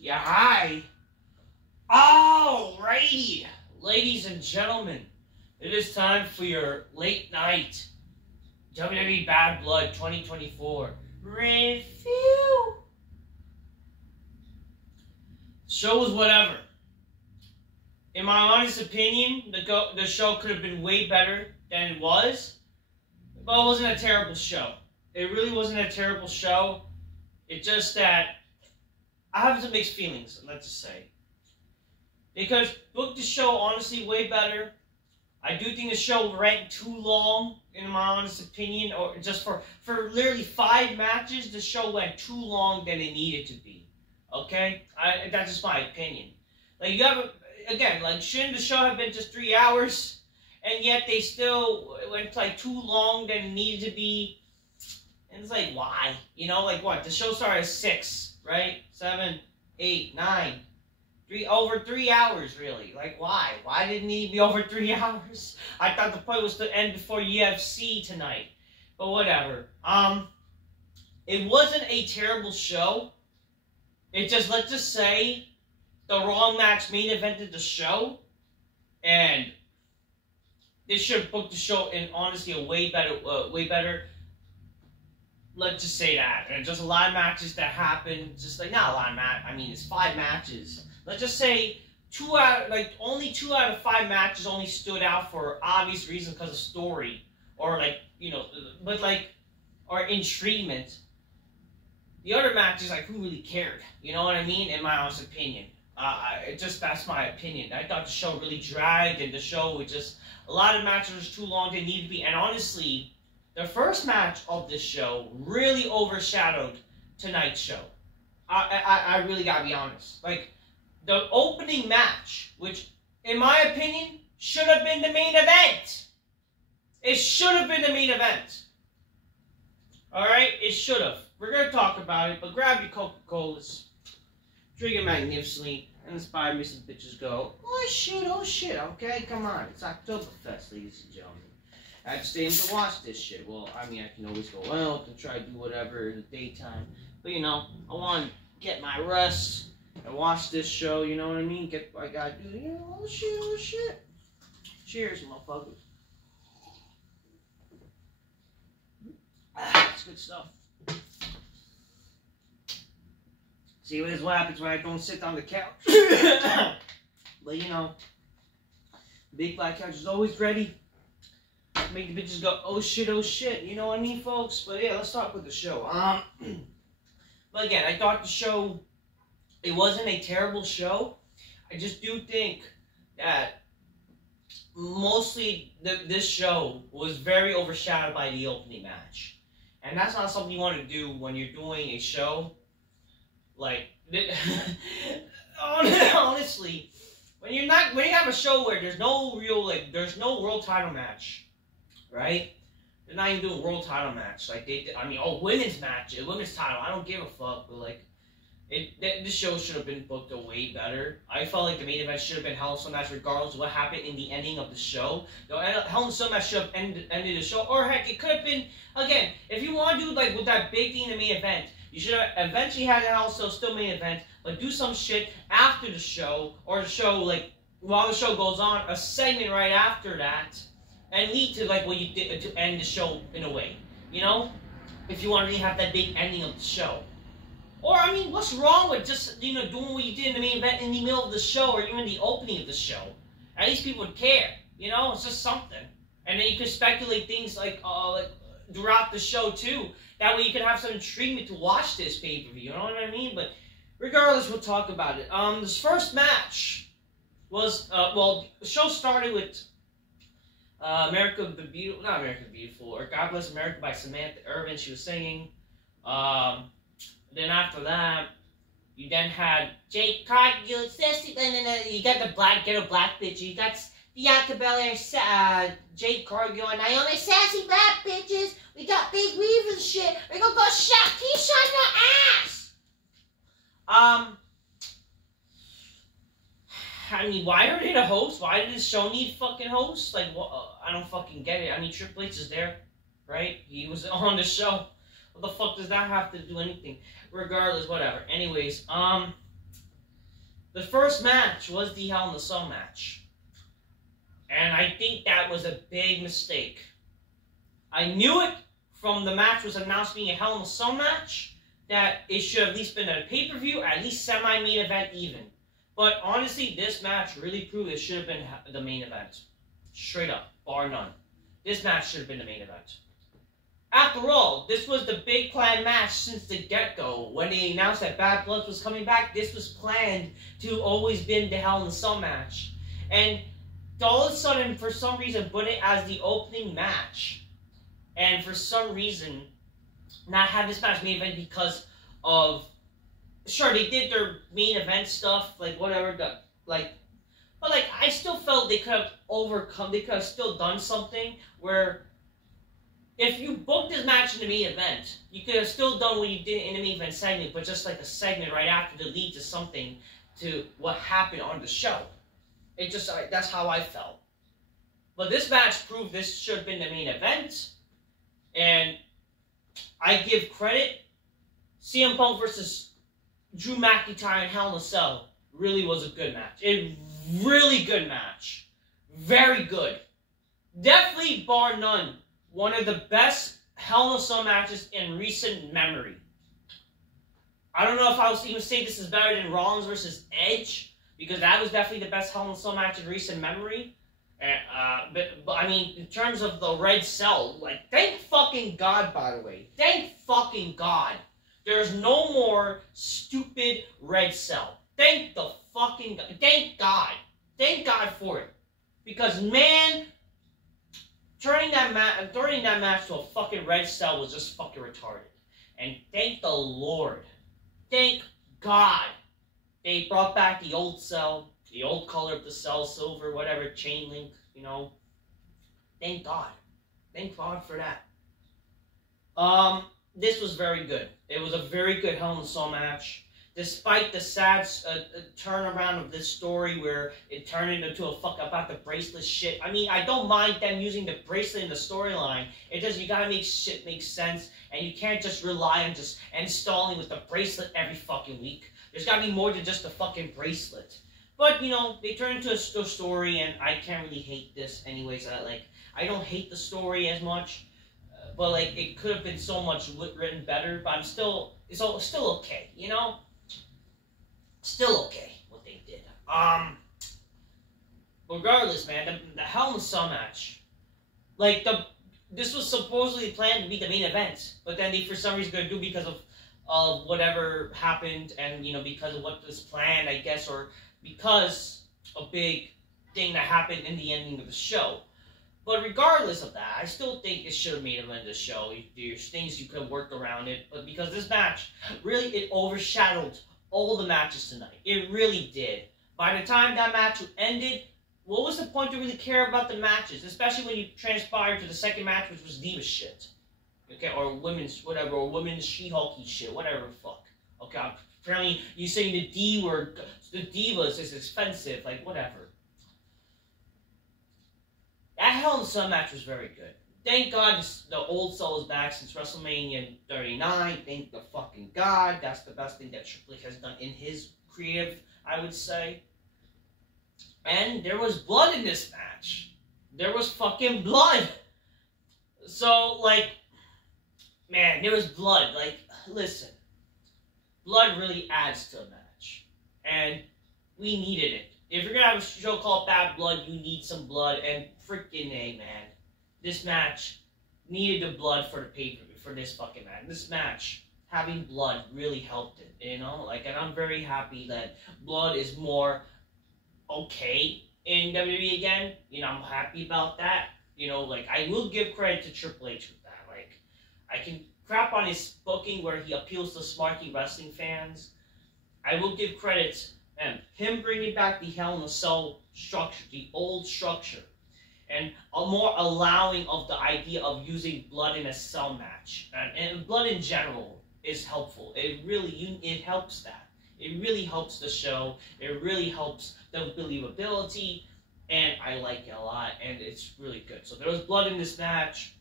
Yeah, hi. Alrighty, ladies and gentlemen, it is time for your late night WWE Bad Blood 2024 review. The show was whatever. In my honest opinion, the show could have been way better than it was, but it wasn't a terrible show. It really wasn't a terrible show. It's just that I have some mixed feelings, let's just say. Because booked the show honestly way better. I do think the show ran too long, in my honest opinion, or just for literally 5 matches, the show went too long than it needed to be. Okay? That's just my opinion. Like, you have, again, like, shouldn't the show have been just 3 hours? And yet they still went, like, too long than it needed to be. And it's like, why? You know, like, what? The show started at 6, right? 7, 8, 9. Over 3 hours, really. Like, why? Why didn't it need to be over 3 hours? I thought the point was to end before UFC tonight. But whatever. It wasn't a terrible show. It just, let's just say, the wrong match main evented the show. And they should have booked the show in, honestly, a way better. Let's just say that. And just a lot of matches that happened. Just like, not a lot of matches. I mean, it's 5 matches. Let's just say only 2 out of 5 matches only stood out for obvious reasons because of story. Or like, you know, but like, or intriguement. The other matches, like, who really cared? You know what I mean? In my honest opinion. That's my opinion. I thought the show really dragged, and the show was just, a lot of matches was too long than needed to be. And honestly, the first match of this show really overshadowed tonight's show. I really gotta be honest. Like, the opening match, which, in my opinion, should have been the main event. It should have been the main event. Alright? It should have. We're gonna talk about it, but grab your Coca-Colas, drink it magnificently, and inspire me some bitches go, oh shit, okay? Come on. It's Oktoberfest, ladies and gentlemen. I have to stay in to watch this shit. Well, I mean, I can always go out and try to do whatever in the daytime. But, you know, I want to get my rest and watch this show, you know what I mean? Get what I gotta do, you know, oh shit. Cheers, motherfuckers. That's good stuff. See, this is what happens when I don't sit on the couch. But, you know, big black couch is always ready. Make the bitches go, oh shit, you know what I mean, folks? But yeah, let's talk with the show. But again, I thought the show, it wasn't a terrible show. I just do think that mostly this show was very overshadowed by the opening match. And that's not something you want to do when you're doing a show. Like, honestly, when you have a show where there's no real, there's no world title match, right? They're not even doing a world title match. Like, women's match, a women's title, I don't give a fuck, but, like, this show should have been booked way better. I felt like the main event should have been Hell in a Cell match regardless of what happened in the ending of the show. The Hell in a Cell match should have ended the show. Or, heck, it could have been, again, if you want to do, like, with that big thing in the main event, you should have eventually had the Hell in a Cell still main event, but do some shit after the show, or the show, like, while the show goes on, a segment right after that, and lead to, like, what you did to end the show in a way. You know? If you want to really have that big ending of the show. Or, I mean, what's wrong with just, you know, doing what you did in the main event in the middle of the show, or even the opening of the show? At least people would care. You know? It's just something. And then you could speculate things like throughout the show, too. That way you could have some intrigue to watch this pay-per-view. You know what I mean? But regardless, we'll talk about it. This first match was, well, the show started with America the Beautiful, not America the Beautiful, or God Bless America by Samantha Irvin. She was singing. Then after that, you then had Jade Cargill, you got the ghetto black bitch. You got Bianca Belair, Jade Cargill, and Naomi sassy black bitches. We got Big Weave and shit. We're gonna go shot Keisha in the ass. I mean, why are they the hosts? Why did this show need fucking hosts? Like, I don't fucking get it. I mean, Triple H is there, right? He was on the show. What the fuck does that have to do anything? Regardless, whatever. Anyways, The first match was the Hell in a Cell match. And I think that was a big mistake. I knew it from the match was announced being a Hell in a Cell match, that it should have at least been a pay-per-view, at least semi-main event even. But honestly, this match really proved it should have been the main event. Straight up, bar none. This match should have been the main event. After all, this was the big planned match since the get-go. When they announced that Bad Blood was coming back, this was planned to always been the Hell in a Cell match. And all of a sudden, for some reason, put it as the opening match. And for some reason, not have this match main event because of... Sure, they did their main event stuff, like whatever, but I still felt they could have overcome, they could have still done something where if you booked this match in the main event, you could have still done what you did in the main event segment, but just like a segment right after to lead to something, to what happened on the show. It just, that's how I felt. But this match proved this should have been the main event, and I give credit. CM Punk versus Drew McIntyre in Hell in a Cell really was a good match. A really good match. Very good. Definitely, bar none, one of the best Hell in a Cell matches in recent memory. I don't know if I was even say this is better than Rollins versus Edge, because that was definitely the best Hell in a Cell match in recent memory. But I mean, in terms of the Red Cell, like, thank fucking God, by the way. Thank fucking God. There's no more stupid Red Cell. Thank the fucking God. Thank God. Thank God for it. Because, man, turning that match to a fucking Red Cell was just fucking retarded. And thank the Lord. Thank God. They brought back the old cell, the old color of the cell, silver, whatever, chain link, you know. Thank God. Thank God for that. This was very good. It was a very good Hell in a Cell match. Despite the sad turnaround of this story where it turned into a fuck about the bracelet shit. I mean, I don't mind them using the bracelet in the storyline. It just, you gotta make shit make sense. And you can't just rely on just installing with the bracelet every fucking week. There's gotta be more than just a fucking bracelet. But, you know, they turn into a story, and I can't really hate this anyways. I don't hate the story as much. But, like, it could have been so much written better, but it's still okay, you know? Still okay, what they did. Regardless, man, the Hell in a Cell match, like, this was supposedly planned to be the main event, but then they, for some reason, gonna do because of whatever happened, and, you know, because of what was planned, I guess, or because a big thing that happened in the ending of the show. But regardless of that, I still think it should have made him end the show. There's things you could have worked around it, but because this match, really, it overshadowed all the matches tonight. It really did. By the time that match ended, what was the point to really care about the matches? Especially when you transpired to the second match, which was Diva shit. Okay, or women's, whatever, or women's She-Hulky shit, whatever the fuck. Okay, apparently you saying the D word, the Divas is expensive, like, whatever. That Hell in a Cell match was very good. Thank God the old Cell is back since WrestleMania 39. Thank the fucking God. That's the best thing that Triple H has done in his creative, I would say. And there was blood in this match. There was fucking blood. So, like, man, there was blood. Like, listen. Blood really adds to a match. And we needed it. If you're going to have a show called Bad Blood, you need some blood. And freaking A, man. This match needed the blood for the pay-per-view, for this fucking match. This match, having blood really helped it, you know? Like, and I'm very happy that blood is more okay in WWE again. You know, I'm happy about that. You know, like, I will give credit to Triple H with that. Like, I can crap on his booking where he appeals to smarky wrestling fans. I will give credit, man, him bringing back the Hell in a Cell structure, the old structure, and a more allowing of the idea of using blood in a cell match. And blood in general is helpful. It helps that. It really helps the show. It really helps the believability, and I like it a lot, and it's really good. So there was blood in this match.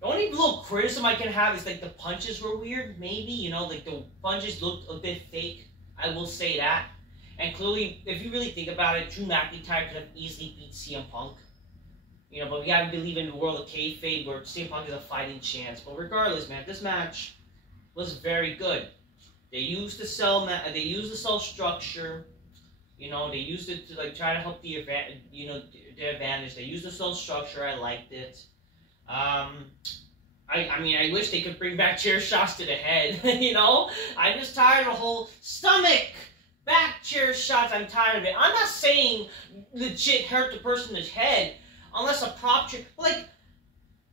The only little criticism I can have is, like, the punches were weird, maybe. You know, like, the punches looked a bit fake. I will say that. And clearly, if you really think about it, Drew McIntyre could have easily beat CM Punk. You know, but we gotta believe in the world of kayfabe where CM Punk is a fighting chance. But regardless, man, this match was very good. They used the cell, they used the cell structure. You know, they used it to like try to help the advantage. They used the cell structure. I liked it. I mean, I wish they could bring back chair shots to the head. You know, I'm just tired of the whole stomach. Back chair shots, I'm tired of it. I'm not saying legit hurt the person's head unless a prop chair. Like,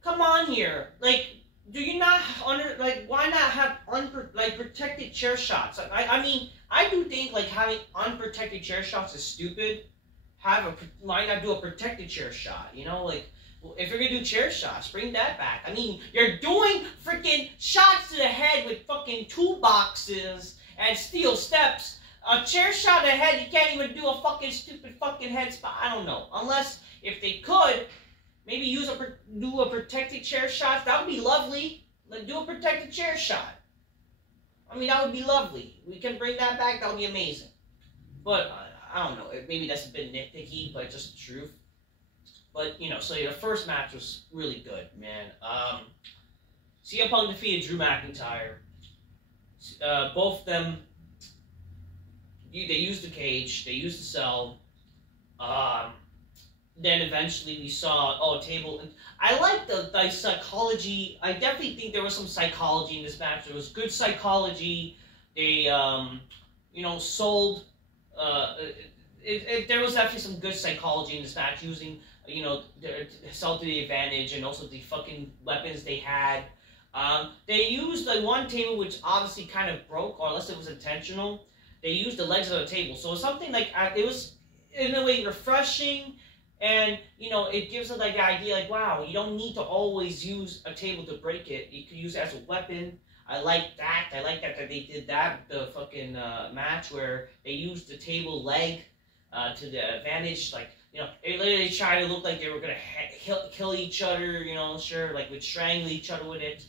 come on here. Like, do you not why not have protected chair shots? I mean, I do think like having unprotected chair shots is stupid. Why not do a protected chair shot? You know, like if you're gonna do chair shots, bring that back. I mean, you're doing freaking shots to the head with fucking toolboxes and steel steps. A chair shot to the head, you can't even do a fucking stupid fucking head spot. I don't know. Unless, if they could, maybe do a protected chair shot. That would be lovely. Like, do a protected chair shot. I mean, that would be lovely. We can bring that back. That would be amazing. But, I don't know. Maybe that's a bit nitpicky, but just the truth. But, you know, so yeah, the first match was really good, man. CM Punk defeated Drew McIntyre. Both of them, they used the cage, they used the cell. Then eventually we saw, a table. I like the psychology. I definitely think there was some psychology in this match. There was good psychology. They, sold. There was definitely some good psychology in this match using, the cell to the advantage and also the fucking weapons they had. They used like one table which obviously kind of broke, or unless it was intentional. They used the legs of the table, so it's something like it was in a way refreshing, and it gives us like the idea like, wow, you don't need to always use a table to break it. You could use it as a weapon. I like that. I like that they did that. The fucking match where they used the table leg to the advantage, like. They literally tried to look like they were gonna kill each other. Sure, like would strangle each other with it.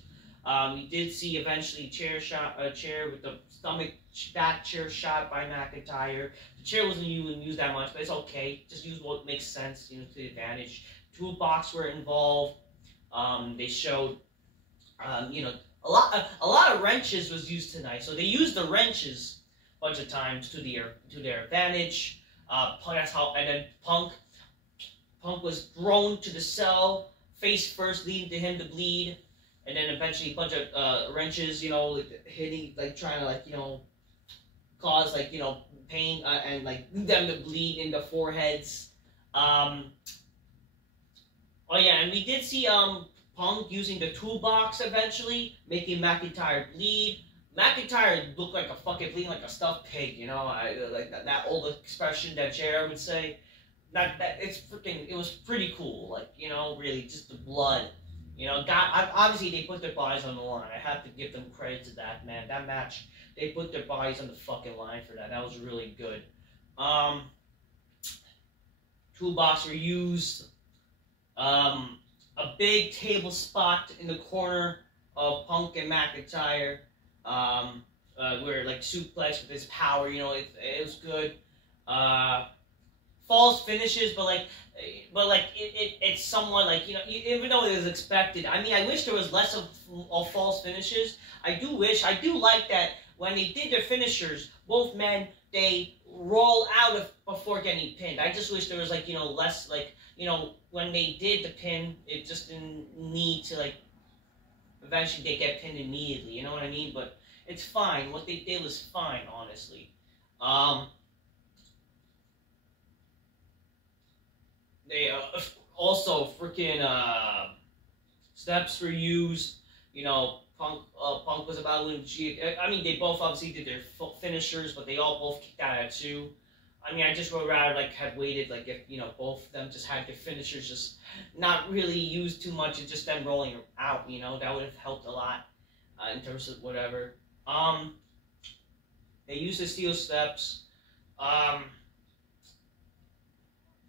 We did see eventually a chair with the stomach back chair shot by McIntyre. The chair wasn't even used that much, but it's okay. Just use what makes sense, to the advantage. Toolbox were involved. They showed, a lot of wrenches was used tonight. So they used the wrenches a bunch of times to their advantage. That's how, and then Punk was thrown to the cell, face first, leading to him to bleed, and then eventually a bunch of wrenches, hitting, like trying to cause pain and them to bleed in the foreheads. Oh yeah, and we did see Punk using the toolbox eventually, making McIntyre bleed. McIntyre looked like a fucking bleeding like a stuffed pig, like that old expression that JR would say. It was pretty cool, really just the blood, obviously they put their bodies on the line. I have to give them credit to that, man. That match, they put their bodies on the fucking line for that. That was really good. Toolbox were used. A big table spot in the corner of Punk and McIntyre. Where suplex with his power, it was good. False finishes, but it's somewhat even though it was expected. I mean, I wish there was less of false finishes. I do like that when they did their finishers, both men, they roll out before getting pinned. I just wish there was less when they did the pin, it just didn't need to eventually they get pinned immediately, you know what I mean? But it's fine. What they did was fine, honestly. They also freaking steps were used. Punk was about to. I mean, they both obviously did their finishers, but they all both kicked out at 2. I mean, I just would rather have waited if both of them just had their finishers just not really used too much and just them rolling out. That would have helped a lot in terms of whatever. They used the steel steps.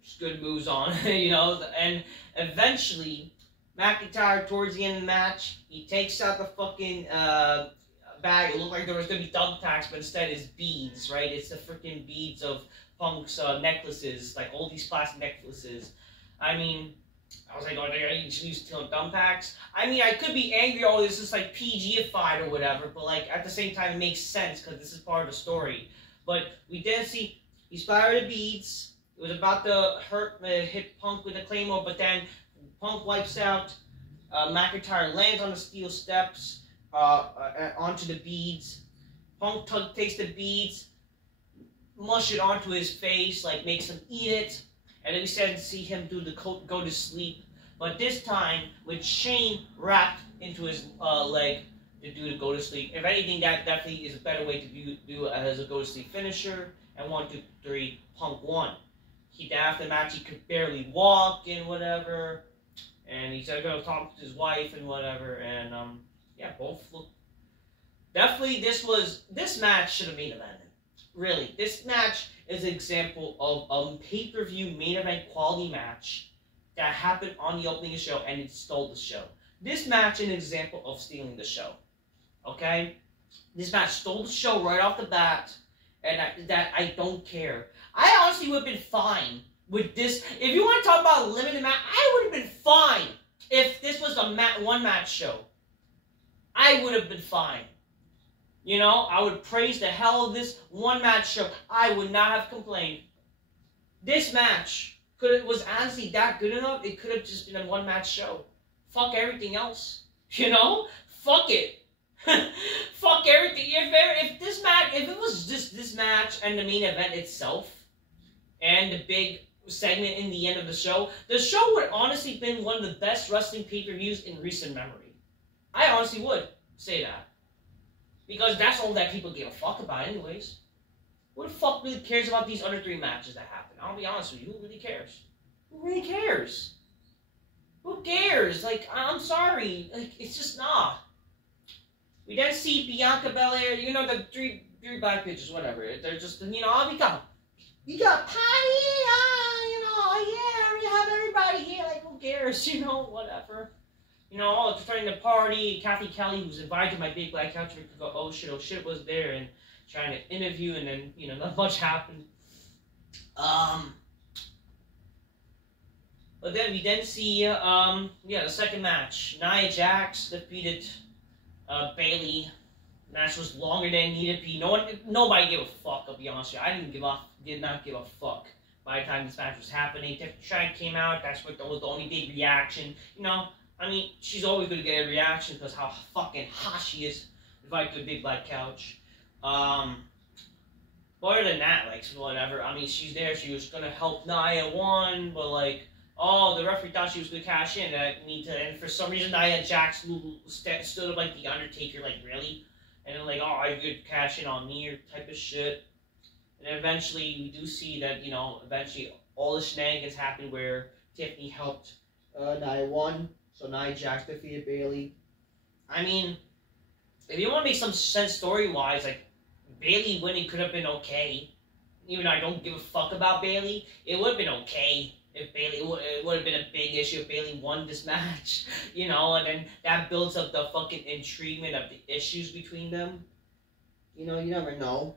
Just good moves on, and eventually McIntyre towards the end of the match, he takes out the fucking bag. It looked like there was gonna be thumbtacks, but instead it's beads, right? It's the freaking beads of Punk's necklaces, like all these plastic necklaces. I mean, I was like, oh, they're gonna use thumbtacks. I mean, I could be angry, oh, this is like PG-ified or whatever, but like at the same time, it makes sense because this is part of the story. But we did see he splattered the beads. It was about to hit Punk with a Claymore, but then Punk wipes out. McIntyre lands on the steel steps onto the beads. Punk takes the beads, mush it onto his face, like makes him eat it. And then we see him do the go to sleep. But this time, with Shane wrapped into his leg to do the go to sleep. If anything, that definitely is a better way to do it as a go to sleep finisher. And 1, 2, 3, Punk won. After the match, he could barely walk and whatever. And he's gonna talk to his wife and whatever. And yeah, both look. Definitely, this match should have main evented. Really, this match is an example of a pay-per-view main event quality match that happened on the opening of the show and it stole the show. This match is an example of stealing the show. Okay? This match stole the show right off the bat, and that I don't care. I honestly would have been fine with this. If you want to talk about a limited match, I would have been fine if this was a one-match show. I would have been fine. You know, I would praise the hell of this one-match show. I would not have complained. This match was honestly that good enough. It could have just been a one-match show. Fuck everything else. You know? Fuck it. Fuck everything. If it was just this match and the main event itself, and the big segment in the end of the show would honestly been one of the best wrestling pay-per-views in recent memory. I honestly would say that. Because that's all that people give a fuck about anyways. Who the fuck really cares about these other 3 matches that happen? I'll be honest with you, who really cares? Who really cares? Who cares? Like, I'm sorry. Like, it's just not. We then see Bianca Belair, you know, the three black bitches, whatever. They're just, you know, we got Patty, you know, yeah, we have everybody here, like, who cares, you know, whatever. You know, oh, it's starting the party. Kathy Kelly, who's invited to my big black couch, could go, oh shit, was there, and trying to interview, and then, you know, not much happened. But then we then see, the second match. Nia Jax defeated Bayley. The match was longer than it needed to be. Nobody gave a fuck, I'll be honest with you. I did not give a fuck. By the time this match was happening, Tiffany Stratton came out. That's what was the only big reaction. You know, I mean, she's always going to get a reaction because how fucking hot she is invited to a big black couch. But other than that, like, whatever. I mean, she's there. She was going to help Nia won, but, like, oh, the referee thought she was going to cash in. And for some reason, Nia Jax stood up like the Undertaker, like, really? And then, like, oh, I could cash in on me or type of shit. And then eventually, we do see that, you know, eventually all the shenanigans happened where Tiffany helped Nia won. So Nia Jax defeated Bayley. I mean, if you want to make some sense story-wise, like, Bayley winning could have been okay. Even though I don't give a fuck about Bayley, it would have been okay if Bayley. It would have been a big issue if Bayley won this match, you know. And then that builds up the fucking intriguement of the issues between them. You know, you never know.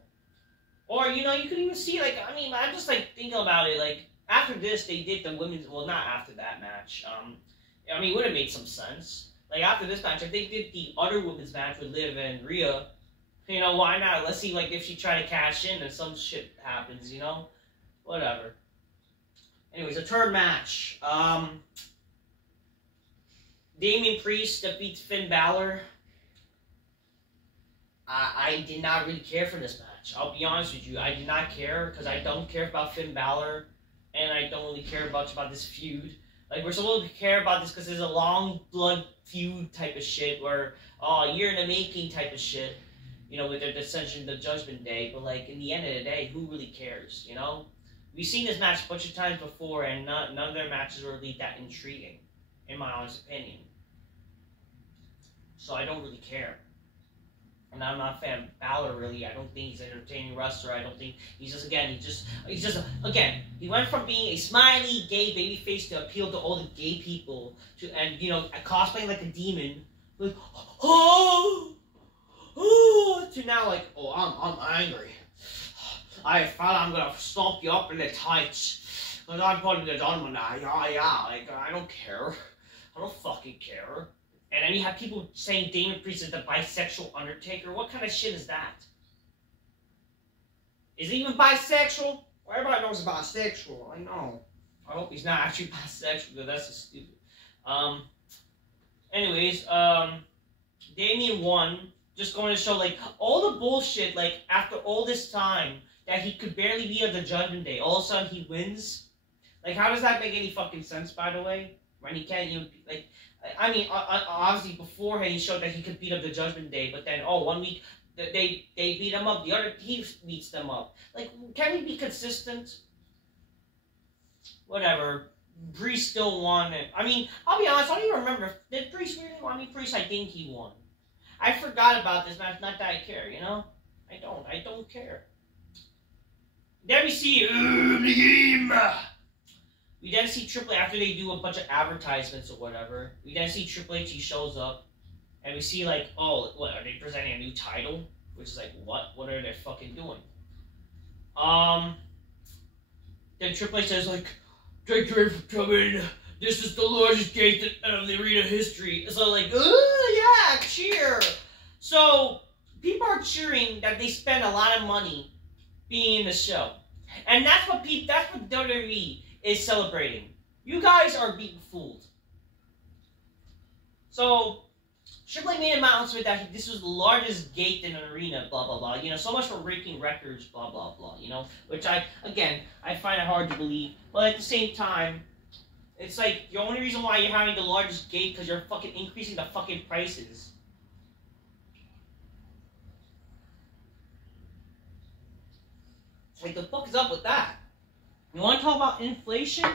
Or you know, you could even see like I mean, I'm just like thinking about it. Like after this, they did the women's. Well, not after that match. I mean, it would have made some sense. Like after this match, if they did the other women's match with Liv and Rhea. You know, why not? Let's see, like, if she try to cash in and some shit happens, you know? Whatever. Anyways, a third match. Damian Priest defeats Finn Balor. I did not really care for this match. I'll be honest with you. I did not care because I don't care about Finn Balor. And I don't really care much about this feud. Like, we're supposed to care about this because there's a long blood feud type of shit where, oh, year in the making type of shit. You know, with their dissension, the Judgment Day, but like in the end of the day, who really cares? You know, we've seen this match a bunch of times before, and none of their matches were really that intriguing, in my honest opinion. So I don't really care, and I'm not a fan of Balor really. I don't think he's an entertaining wrestler. I don't think he went from being a smiley gay babyface to appeal to all the gay people and you know cosplaying like a demon, like oh. now like, oh, I'm angry. I thought I'm gonna stomp you up in the tights. Cause I'm putting the done now. Yeah. Like, I don't care. I don't fucking care. And then you have people saying Damien Priest is the bisexual Undertaker. What kind of shit is that? Is he even bisexual? Well, everybody knows he's bisexual. I know. I hope he's not actually bisexual, because that's just stupid. Anyways, Damien won. Just going to show, like, all the bullshit, like, after all this time, that he could barely be at the Judgment Day. All of a sudden, he wins. Like, how does that make any fucking sense, by the way? When he can't even, like, I mean, obviously, beforehand, he showed that he could beat up the Judgment Day, but then, oh, 1 week, they beat him up, the other, he beats them up. Like, can we be consistent? Whatever. Priest still won. I mean, I'll be honest, I don't even remember. Did Priest really win? I mean, Priest, I think he won. I forgot about this match, not that I care, you know? I don't care. Then we see, we then see Triple H after they do a bunch of advertisements or whatever. We then see Triple H, he shows up, and we see like, oh, what, are they presenting a new title? Which is like, what? What are they fucking doing? Then Triple H says like, thank you for coming. This is the largest gate of the arena history. So like, yeah, cheer. So people are cheering that they spend a lot of money being in the show, and that's what WWE is celebrating. You guys are being fooled. So Triple H made an announcement that this was the largest gate in an arena, blah blah blah. You know, so much for breaking records, blah blah blah. You know, which I find it hard to believe, but at the same time, it's like the only reason why you're having the largest gate because you're fucking increasing the fucking prices. Like, the fuck is up with that? You want to talk about inflation?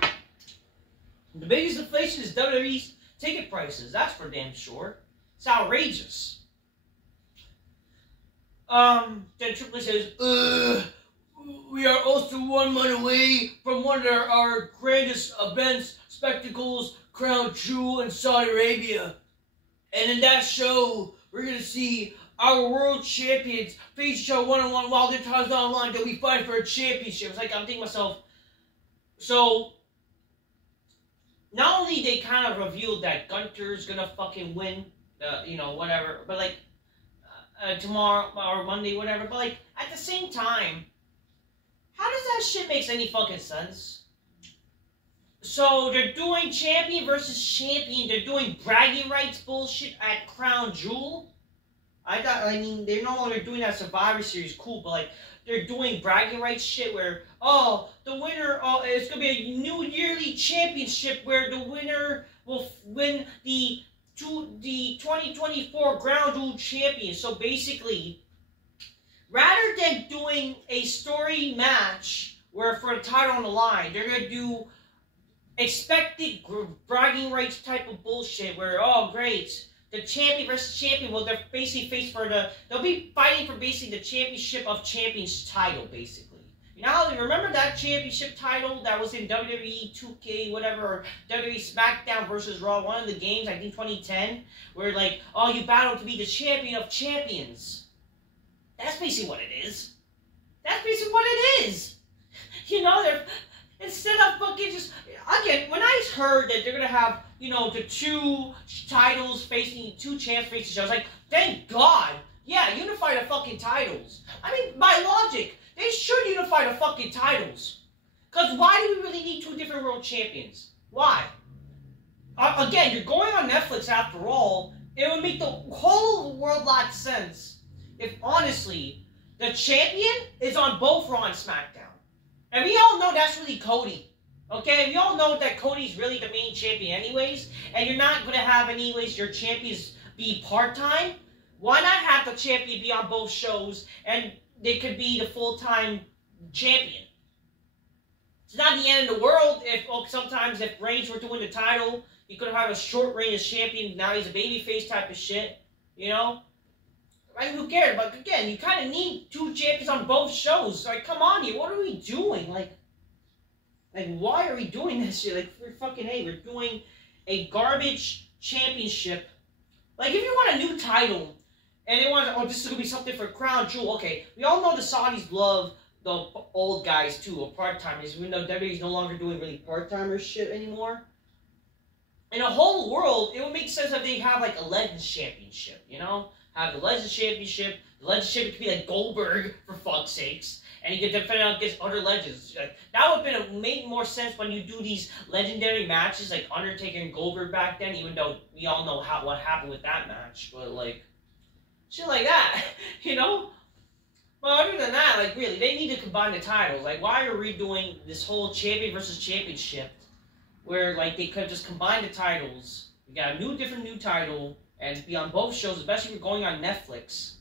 The biggest inflation is WWE's ticket prices. That's for damn sure. It's outrageous. Then Triple H says, we are also 1 month away from one of our grandest events, spectacles, Crown Jewel in Saudi Arabia. And in that show, we're going to see our world champions face each other one-on-one while their time's not online. They'll be fighting for a championship. It's like, I'm thinking to myself, so, not only they kind of revealed that Gunther's gonna fucking win, you know, whatever, but like, tomorrow or Monday, whatever, but like, at the same time, how does that shit make any fucking sense? So, they're doing champion versus champion, they're doing bragging rights bullshit at Crown Jewel? I mean, they're no longer doing that Survivor Series, cool, but like, they're doing bragging rights shit where, oh, the winner, it's going to be a new yearly championship where the winner will win the 2024 Crown Jewel champion. So basically, rather than doing a story match where for the title on the line, they're going to do expected bragging rights type of bullshit where, oh, great, the champion versus champion, well, they're basically they'll be fighting for basically the championship of champions title, basically. You know, remember that championship title that was in WWE 2K, whatever, or WWE SmackDown versus Raw, one of the games, I think 2010, where like, oh, you battle to be the champion of champions. That's basically what it is. That's basically what it is. You know, instead of fucking just, again, when I heard that they're going to have, you know, the two titles facing, two champs facing each other, I was like, thank God. Yeah, unify the fucking titles. I mean, by logic, they should unify the fucking titles. Because why do we really need two different world champions? Why? Again, you're going on Netflix after all. It would make the whole world lot of sense if, honestly, the champion is on both Raw and SmackDown. And we all know that's really Cody. Okay? We all know that Cody's really the main champion anyways. And you're not going to have anyways your champions be part-time. Why not have the champion be on both shows and they could be the full-time champion? It's not the end of the world if sometimes if Reigns were to win the title, he could have had a short reign as champion. Now he's a babyface type of shit. You know? I mean, who cares? But again, you kind of need two champions on both shows. Like, come on here. What are we doing? Like, why are we doing this shit? Like, we're fucking, hey, we're doing a garbage championship. Like, if you want a new title, And they want, oh, this is going to be something for Crown Jewel. Okay, we all know the Saudis love the old guys, too, or part-timers. Even though WWE is no longer doing really part-timer shit anymore. In a whole world, it would make sense if they have, like, a Legends Championship, you know? Have the Legends Championship. The Legends Championship could be like Goldberg, for fuck's sakes. And he could defend it against other legends. That would have made more sense when you do these legendary matches, like Undertaker and Goldberg back then, even though we all know what happened with that match. But, like, shit like that, you know? Well, other than that, like, really, they need to combine the titles. Like, why are we doing this whole champion versus championship where, like, they could just combine the titles, we got a different new title, and be on both shows, especially if we're going on Netflix.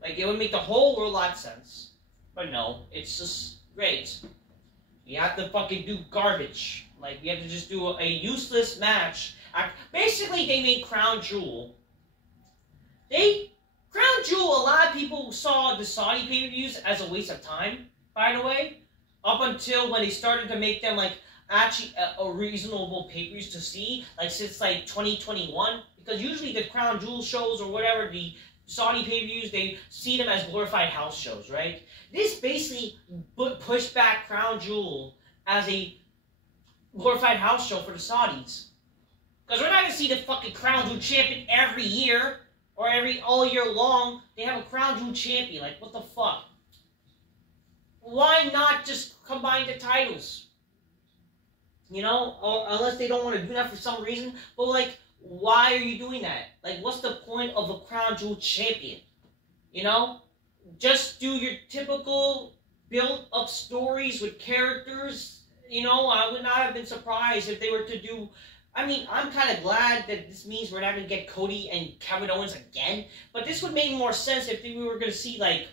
Like, it would make the whole world a lot of sense. But no, it's just great. You have to fucking do garbage. Like, you have to just do a useless match. Basically, they made Crown Jewel. Crown Jewel, a lot of people saw the Saudi pay-per-views as a waste of time, by the way. Up until when they started to make them, like, actually a reasonable pay-per-views to see. Like, since, like, 2021. Because usually the Crown Jewel shows or whatever, the Saudi pay-per-views, they see them as glorified house shows, right? This basically pushed back Crown Jewel as a glorified house show for the Saudis. Because we're not going to see the fucking Crown Jewel champion every year, or all year long. They have a Crown Jewel champion. Like, what the fuck? Why not just combine the titles? You know? Or unless they don't want to do that for some reason. But, like, why are you doing that? Like, what's the point of a Crown Jewel champion? You know? Just do your typical build-up stories with characters. You know, I would not have been surprised if they were to do... I mean, I'm kind of glad that this means we're not going to get Cody and Kevin Owens again. But this would make more sense if we were going to see, like...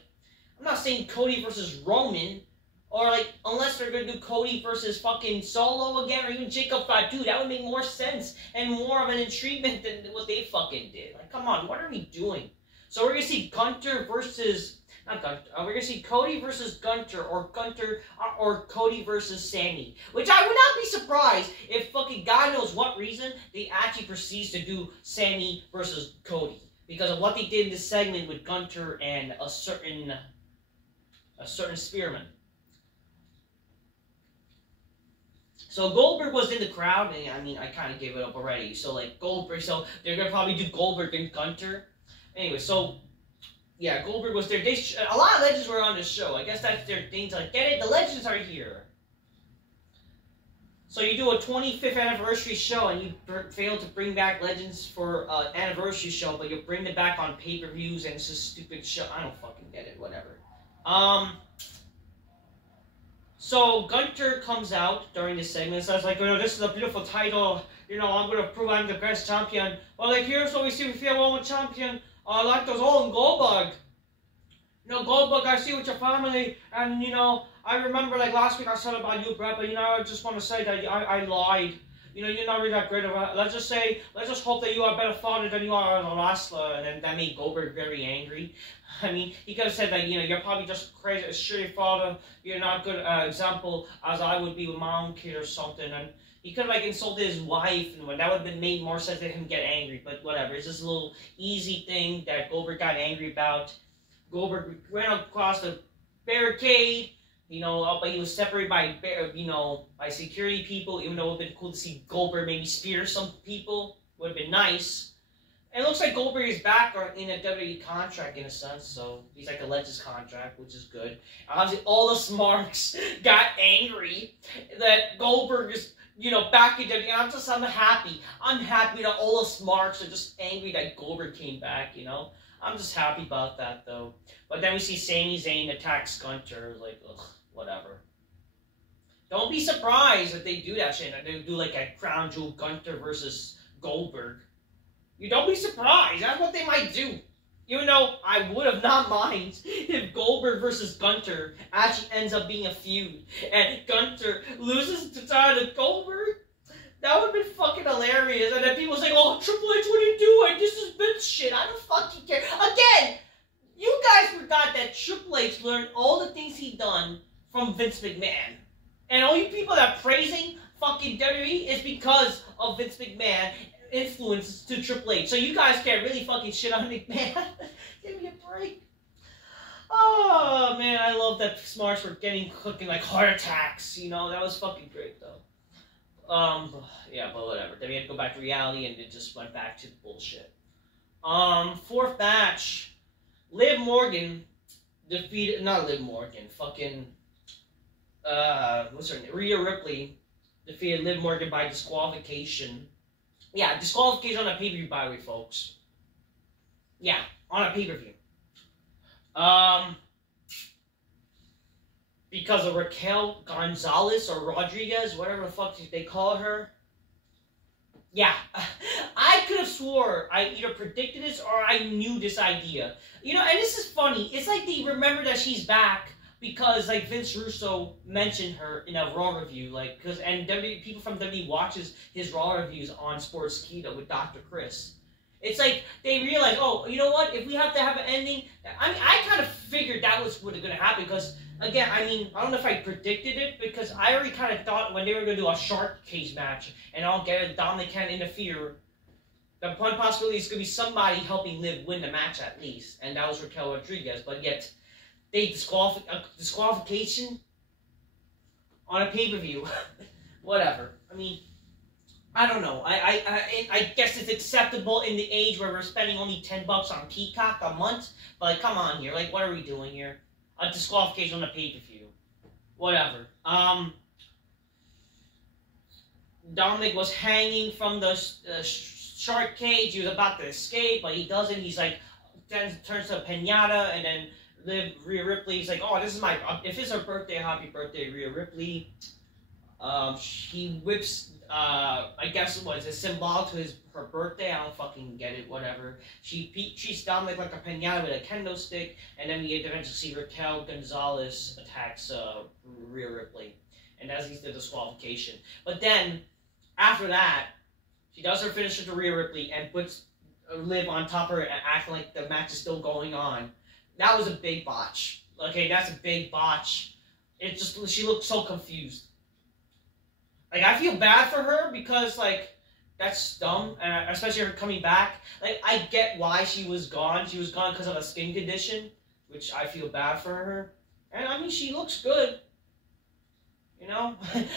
I'm not saying Cody versus Roman. Or, like, unless they're going to do Cody versus fucking Solo again, or even Jacob Fatu, that would make more sense and more of an intriguement than what they fucking did. Like, come on, what are we doing? So we're going to see Gunter versus... Not Gunter. We're going to see Cody versus Gunter, or Cody versus Sammy. Which I would not be surprised if fucking God knows what reason they actually proceeds to do Sammy versus Cody. Because of what they did in this segment with Gunter and a certain Spearman. So Goldberg was in the crowd, and I mean, I kind of gave it up already. So, like, Goldberg, so they're going to probably do Goldberg and Gunter. Anyway, so, yeah, Goldberg was there. A lot of legends were on this show. I guess that's their thing to, like, get it? The legends are here. So you do a 25th anniversary show, and you fail to bring back legends for an anniversary show, but you bring them back on pay-per-views, and it's a stupid show. I don't fucking get it, whatever. So Gunter comes out during this segment and says, like, you know, this is a beautiful title. You know, I'm going to prove I'm the best champion. Well, like, here's what we see. We feel well champion. Like those old Goldberg. You know, Goldberg, I see with your family. And, you know, I remember, like, last week I said about you, Brett. But, you know, I just want to say that I lied. You know, you're not really that great of a... Let's just hope that you are a better father than you are as a wrestler. And then that made Goldberg very angry. I mean, he could have said that, you know, you're probably just crazy, a shitty father. You're not a good example as I would be with my own kid or something. And he could have, like, insulted his wife. And that would have made more sense to him get angry. But whatever. It's just a little easy thing that Goldberg got angry about. Goldberg ran across the barricade. You know, but he was separated by, you know, by security people, even though it would have been cool to see Goldberg maybe spear some people. Would have been nice. And it looks like Goldberg is back in a WWE contract in a sense, so he's like a Legends contract, which is good. Obviously, all the Smarks got angry that Goldberg is, you know, back in WWE. I'm happy. I'm happy that all the Smarks are just angry that Goldberg came back, you know. I'm just happy about that, though. But then we see Sami Zayn attacks Gunter, like, ugh. Whatever. Don't be surprised if they do that shit. That they do like a Crown Jewel Gunter versus Goldberg. You don't be surprised. That's what they might do. Even though I would have not mind if Goldberg versus Gunter actually ends up being a feud. And Gunter loses to Goldberg. That would have been fucking hilarious. And then people say, oh, Triple H, what are you doing? This is Vince shit. I don't fucking care. Again, you guys forgot that Triple H learned all the things he done from Vince McMahon. And all you people that are praising fucking WWE is because of Vince McMahon influence to Triple H. So you guys can't really fucking shit on McMahon. love that Smarts were cooking like heart attacks. You know, that was fucking great though. Yeah, but whatever. Then we had to go back to reality, and it just went back to the bullshit. Fourth match, Liv Morgan defeated, not Liv Morgan, fucking, what's her name? Rhea Ripley defeated Liv Morgan by disqualification. Yeah, disqualification on a pay-per-view, by the way, folks. Yeah, on a pay-per-view. Because of Raquel Gonzalez or Rodriguez, whatever the fuck they call her. Yeah, I could have swore I either predicted this or I knew this idea. You know, and this is funny. It's like they remember that she's back because, like, Vince Russo mentioned her in a Raw review, like, and people from WWE watches his Raw reviews on Sportskeeda with Dr. Chris. It's like they realize, oh, you know what? If we have to have an ending, I mean, I kind of figured that was what's going to happen because, again, I mean, I don't know if I predicted it because I already kind of thought when they were going to do a shark cage match and I'll get it, Dominic can't interfere. The one possibility is going to be somebody helping Liv win the match at least, and that was Raquel Rodriguez. But yet, they disqualification on a pay-per-view. Whatever. I mean, I don't know. I guess it's acceptable in the age where we're spending only $10 on Peacock a month. But like, come on here. Like, what are we doing here? A disqualification on a pay-per-view. Whatever. Dominic was hanging from the shark cage. He was about to escape, but he doesn't. He's like, then turns to a pinata, and then Rhea Ripley's like, oh, this is my, if it's her birthday, happy birthday, Rhea Ripley. She whips, I guess it was a symbol to her birthday. I don't fucking get it, whatever. She's Dominic like a pinata with a kendo stick, and then we eventually see Raquel Gonzalez attacks Rhea Ripley, and that's the disqualification. But then, after that, she does her finisher to Rhea Ripley and puts Liv on top of her and acting like the match is still going on. That was a big botch. Okay, that's a big botch. It just, she looked so confused. Like, I feel bad for her because, like, that's dumb, and especially her coming back. Like, I get why she was gone. She was gone because of a skin condition, which I feel bad for her. And, I mean, she looks good. You know? an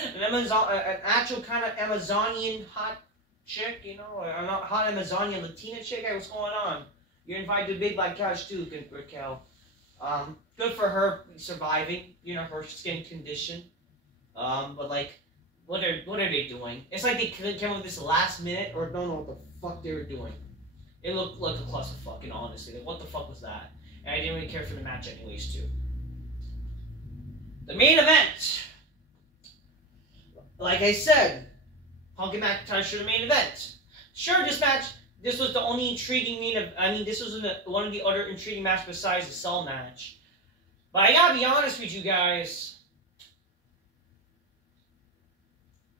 actual kind of Amazonian hot chick, you know? Or not hot Amazonian Latina chick. Hey, what's going on? You're invited to Big Black Couch, too, Raquel. Good for her surviving, you know, her skin condition. But, like, what are they doing? It's like they came up with this last minute, or don't know what the fuck they were doing. It looked like a clusterfuck, and honestly, like, what the fuck was that? And I didn't really care for the match anyways, too. The main event. Like I said, Punk and McIntyre should have main event. Sure, this was the only intriguing main event. I mean, this was one of the other intriguing matches besides the Cell match. But I gotta be honest with you guys.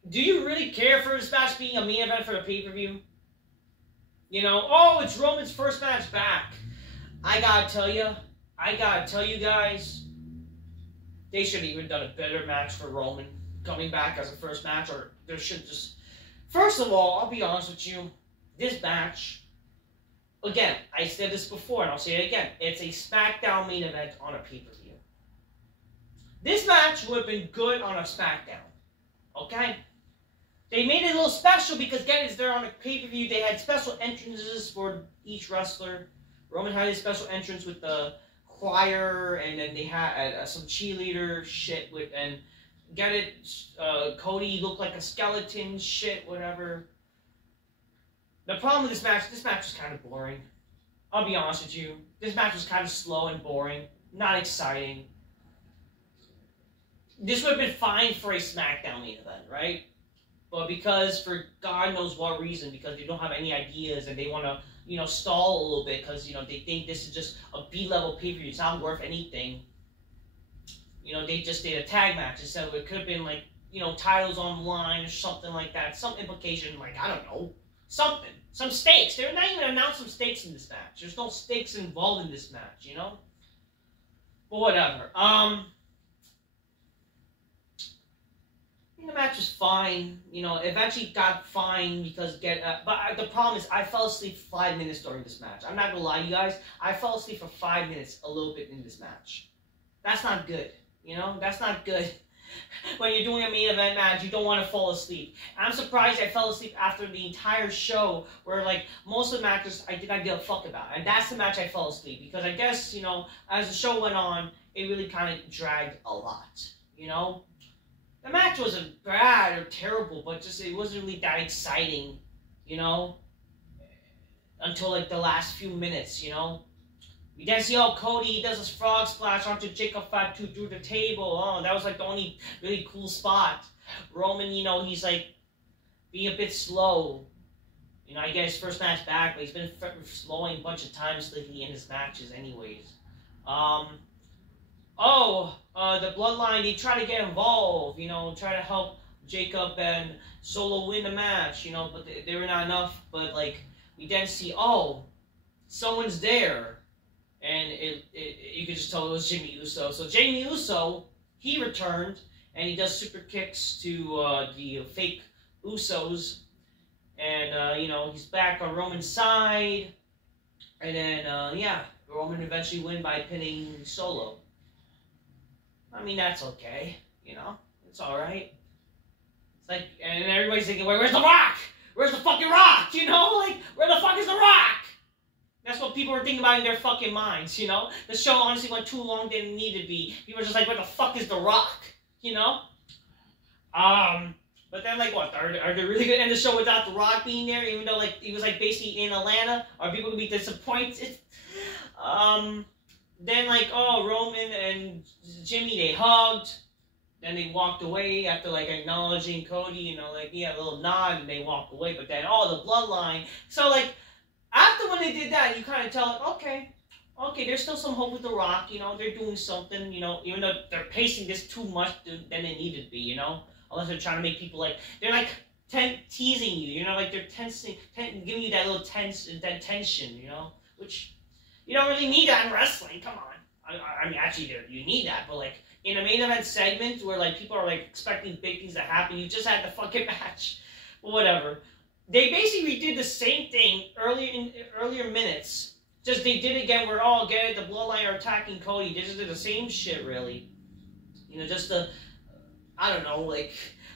Do you really care for this match being a main event for the pay-per-view? You know, oh, it's Roman's first match back. I gotta tell you guys, they should have even done a better match for Roman coming back as a first match, or there should just... First of all, I'll be honest with you, this match, again, I said this before, and I'll say it again, it's a SmackDown main event on a pay-per-view. This match would have been good on a SmackDown, okay? They made it a little special because, again, it's there on a pay-per-view. They had special entrances for each wrestler. Roman had his special entrance with the choir, and then they had some cheerleader shit with, and get it, Cody looked like a skeleton shit, whatever. The problem with this match was kind of boring. I'll be honest with you. This match was kind of slow and boring. Not exciting. This would have been fine for a SmackDown main event, right? But because, for God knows what reason, because they don't have any ideas and they want to, you know, stall a little bit because, you know, they think this is just a B-level pay-per-view. It's not worth anything. You know, they just did a tag match. So it could have been like, you know, titles on the line or something like that. Some implication, like, I don't know. Something. Some stakes. They're not even announced some stakes in this match. There's no stakes involved in this match, you know? But whatever. The match was fine, you know. Eventually got fine because but the problem is I fell asleep for 5 minutes during this match. I'm not gonna lie, you guys. I fell asleep for 5 minutes, a little bit in this match. That's not good. You know, that's not good. When you're doing a main event match, you don't want to fall asleep. I'm surprised I fell asleep after the entire show, where like most of the matches I did not give a fuck about, and that's the match I fell asleep because I guess, you know, as the show went on, it really kind of dragged a lot. You know, the match wasn't bad or terrible, but just it wasn't really that exciting. You know, until like the last few minutes. You know. We then see, oh, Cody does his frog splash onto Jacob Fatu through the table. Oh, that was like the only really cool spot. Roman, you know, he's like being a bit slow. You know, I get his first match back, but he's been slowing a bunch of times lately in his matches anyways. The Bloodline, they try to get involved, you know, try to help Jacob and Solo win the match, you know, but they were not enough. But, like, we then see, oh, someone's there. And you could just tell it was Jimmy Uso. So Jimmy Uso, he returned, and he does super kicks to the fake Usos. And, you know, he's back on Roman's side. And then, yeah, Roman eventually win by pinning Solo. I mean, that's okay, you know? It's alright. It's like, and everybody's thinking, wait, where's The Rock? Where's the fucking Rock? You know? Like, where the fuck is The Rock? That's what people were thinking about in their fucking minds, you know? The show honestly went too long, didn't need to be. People were just like, what the fuck is The Rock? You know? But then, like, what? Are they really going to end the show without The Rock being there? Even though, like, he was, like, basically in Atlanta? Are people going to be disappointed? Then, like, oh, Roman and Jimmy, they hugged. Then they walked away after, like, acknowledging Cody, you know, like, yeah, a little nod, and they walked away. But then, oh, the Bloodline. So, like, after when they did that, you kind of tell it, okay, there's still some hope with The Rock, you know, they're doing something, you know, even though they're pacing this too much than they needed to be, you know, unless they're trying to make people, like, they're, like, teasing you know, like, they're giving you that little that tension, you know, which, you don't really need that in wrestling, come on. I mean, actually, you need that, but, like, in a main event segment where, like, people are, like, expecting big things to happen, you just had the fucking match, well, whatever. They basically did the same thing earlier minutes. Just they did it again where, oh, get it, the Bloodline are attacking Cody. They just did the same shit, really. You know, just I don't know, like,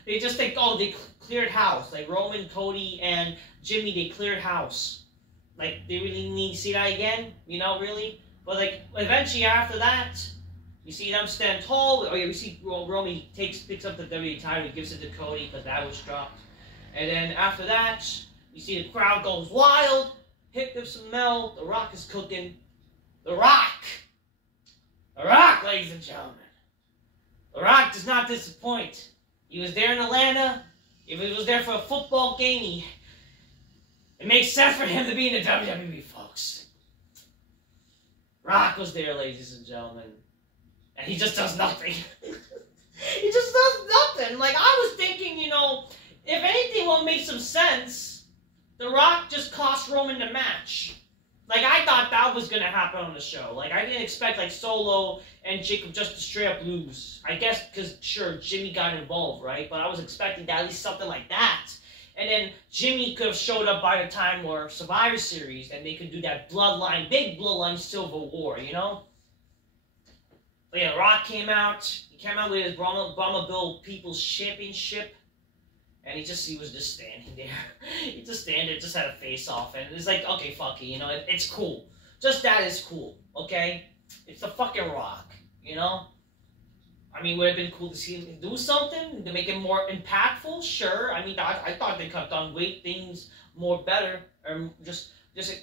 they just think, oh, they cleared house. Like, Roman, Cody, and Jimmy, they cleared house. Like, they really need to see that again? You know, really? But, like, eventually after that, you see them stand tall. Oh, yeah, we see Roman picks up the WWE title, he gives it to Cody because that was dropped. And then after that, you see the crowd goes wild. Hit them some Mel. The Rock is cooking. The Rock! The Rock, ladies and gentlemen. The Rock does not disappoint. He was there in Atlanta. If he was there for a football game, it makes sense for him to be in the WWE, folks. Rock was there, ladies and gentlemen. And he just does nothing. He just does nothing. Like, I was thinking, you know, if anything will make some sense, The Rock just cost Roman the match. Like, I thought that was going to happen on the show. Like, I didn't expect, like, Solo and Jacob just to straight up lose. I guess because, sure, Jimmy got involved, right? But I was expecting that, at least something like that. And then Jimmy could have showed up by the time or Survivor Series, and they could do that Bloodline, big Bloodline Civil War, you know? But yeah, The Rock came out. He came out with his Brahma Bill People's Championship. And he was just standing there. He just stand there, just had a face off. And it's like, okay, fuck it, you know, it's cool. Just that is cool, okay? It's the fucking Rock, you know? I mean, would it have been cool to see him do something to make it more impactful? Sure. I mean, I thought they could have done weight things more better. Or just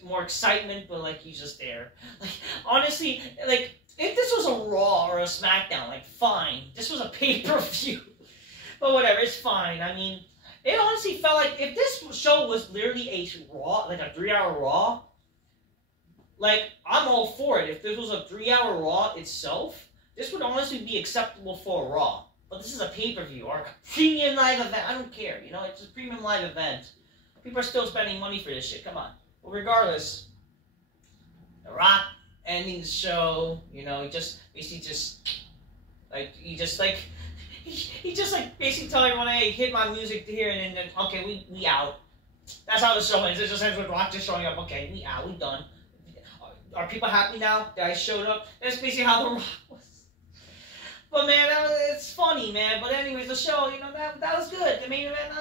more excitement, but, like, he's just there. Like, honestly, like, if this was a Raw or a SmackDown, like, fine. This was a pay-per-view. But whatever, it's fine. I mean, it honestly felt like if this show was literally a Raw, like a 3-hour Raw, like, I'm all for it. If this was a 3-hour Raw itself, this would honestly be acceptable for a Raw. But this is a pay-per-view or a premium live event. I don't care, you know? It's a premium live event. People are still spending money for this shit. Come on. Well, regardless, The Rock ending the show, you know, he just basically basically telling everyone, hey, hit my music here, and then, okay, we out. That's how the show ends. It just ends with Rock just showing up. Okay, we out. We done. Are people happy now that I showed up? That's basically how The Rock was. But man, it's funny, man. But anyways, the show, that was good. The main event,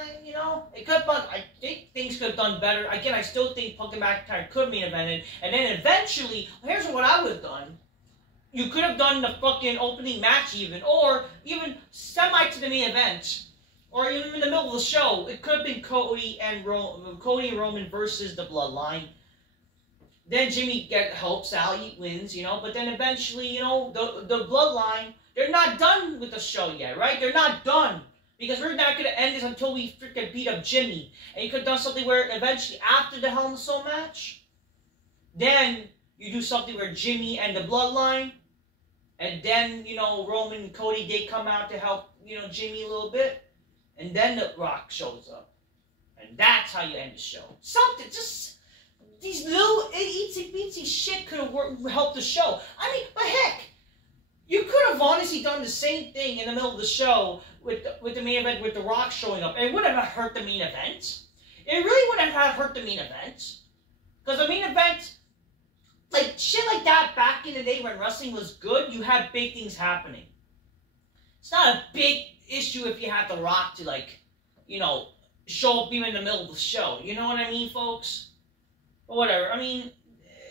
it could, but I think things could have done better. Again, I still think Punk and McIntyre could main evented, and then eventually, here's what I would have done. You could have done the fucking opening match even, or even semi to the main event, or even in the middle of the show. It could have been Cody and Roman versus the Bloodline. Then Jimmy helps out, he wins, But then eventually, the Bloodline, they're not done with the show yet, right? They're not done. Because we're not going to end this until we freaking beat up Jimmy. And you could have done something where eventually after the Hell in a Cell match, then you do something where Jimmy and the Bloodline, and then, Roman and Cody, they come out to help, Jimmy a little bit. And then The Rock shows up. And that's how you end the show. Something, just these little itsy-bitsy shit could have helped the show. I mean, but heck, you could have honestly done the same thing in the middle of the show with the main event with The Rock showing up. It wouldn't have hurt the main event. It really wouldn't have hurt the main event. Because the main event, like, shit like that back in the day when wrestling was good, you had big things happening. It's not a big issue if you had The Rock to, like, show up even in the middle of the show. You know what I mean, folks? But whatever. I mean,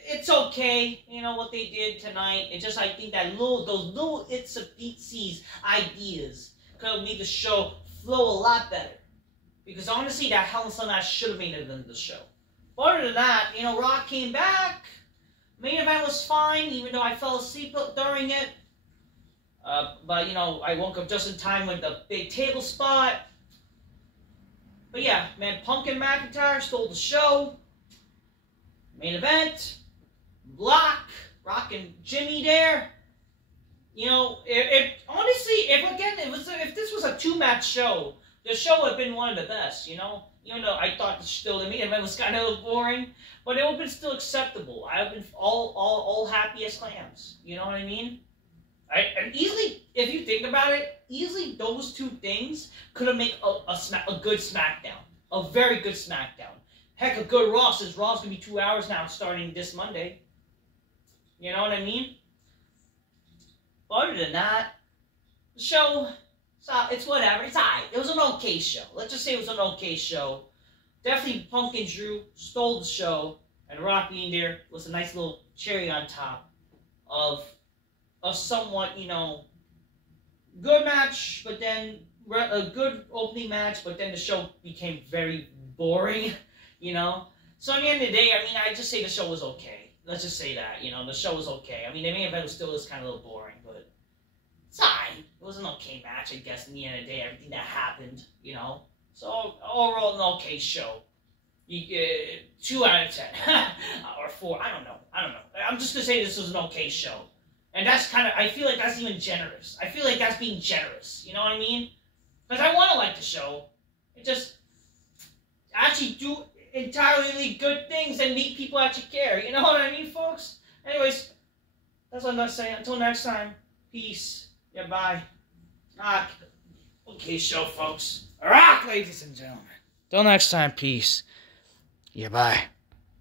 it's okay, what they did tonight. It's just, I think that those little itsy-bitsy ideas could have made the show flow a lot better. Because honestly, that Hell in a Cell match should have made it in the show. But other than that, Rock came back. Main event was fine, even though I fell asleep during it. But, I woke up just in time with the big table spot. But yeah, man, Punk and McIntyre stole the show. Main event. Rock and Jimmy there. Honestly, if this was a 2-match show, the show would have been one of the best, Even though I thought the main event was kind of boring, but it would have been still acceptable. I would have been all happy as clams. You know what I mean? And easily, if you think about it, easily those two things could have made a good SmackDown. A very good SmackDown. Heck, a good Raw, since Raw's going to be 2 hours now starting this Monday. You know what I mean? But other than that, the show, it's whatever. It's alright. It was an okay show. Let's just say it was an okay show. Definitely Punk and Drew stole the show. And Rock being there was a nice little cherry on top of a somewhat, good match, but then a good opening match, but then the show became very boring, So at the end of the day, I just say the show was okay. Let's just say that, the show was okay. The main event was still kind of a little boring, but it's alright. It was an okay match, I guess, in the end of the day, everything that happened, So overall, an okay show. 2 out of 10. Or 4, I don't know. I'm just going to say this was an okay show. And that's I feel like that's even generous. I feel like that's being generous. You know what I mean? Because I want to like the show. It just actually do entirely good things and make people actually care. You know what I mean, folks? Anyways, that's what I'm going to say. Until next time, peace. Yeah, bye. Okay, show, folks. Rock, ladies and gentlemen. Till next time, peace. Yeah, bye.